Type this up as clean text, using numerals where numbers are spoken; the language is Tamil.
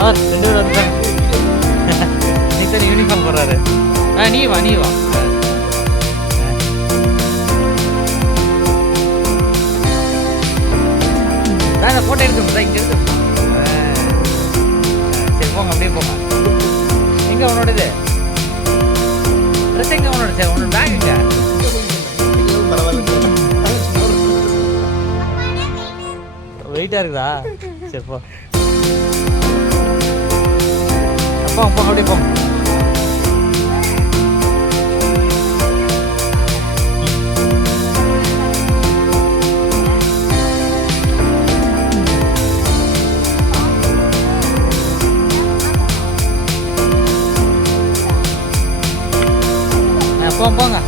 அவர் 2 பேரும் வந்துட்டாங்க. நீ யூனிஃபார்ம் போடுறாரு. நீ வா நான் ஃபோட்டோ எடுத்து இங்கே இருக்கு. சரி போங்க, அப்படியே போங்க. எங்கே உன்னோடது ட்ரெஸ்? எங்கே உன்னோட? சரி, உன்னோட பேக் எங்கே? வெயிட்டாக இருக்குதா? சரி போ. போங்க அப்படியே போங்க. போங்க